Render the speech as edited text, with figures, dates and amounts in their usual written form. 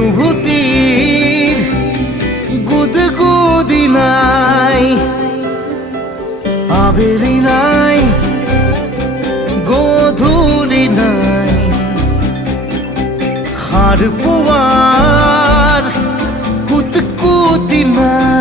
অনুভূতির গুদগুদি নাই, আবেরি নাই, গধূলি নাই, হাড় পোয়ার কুতকুতি নাই।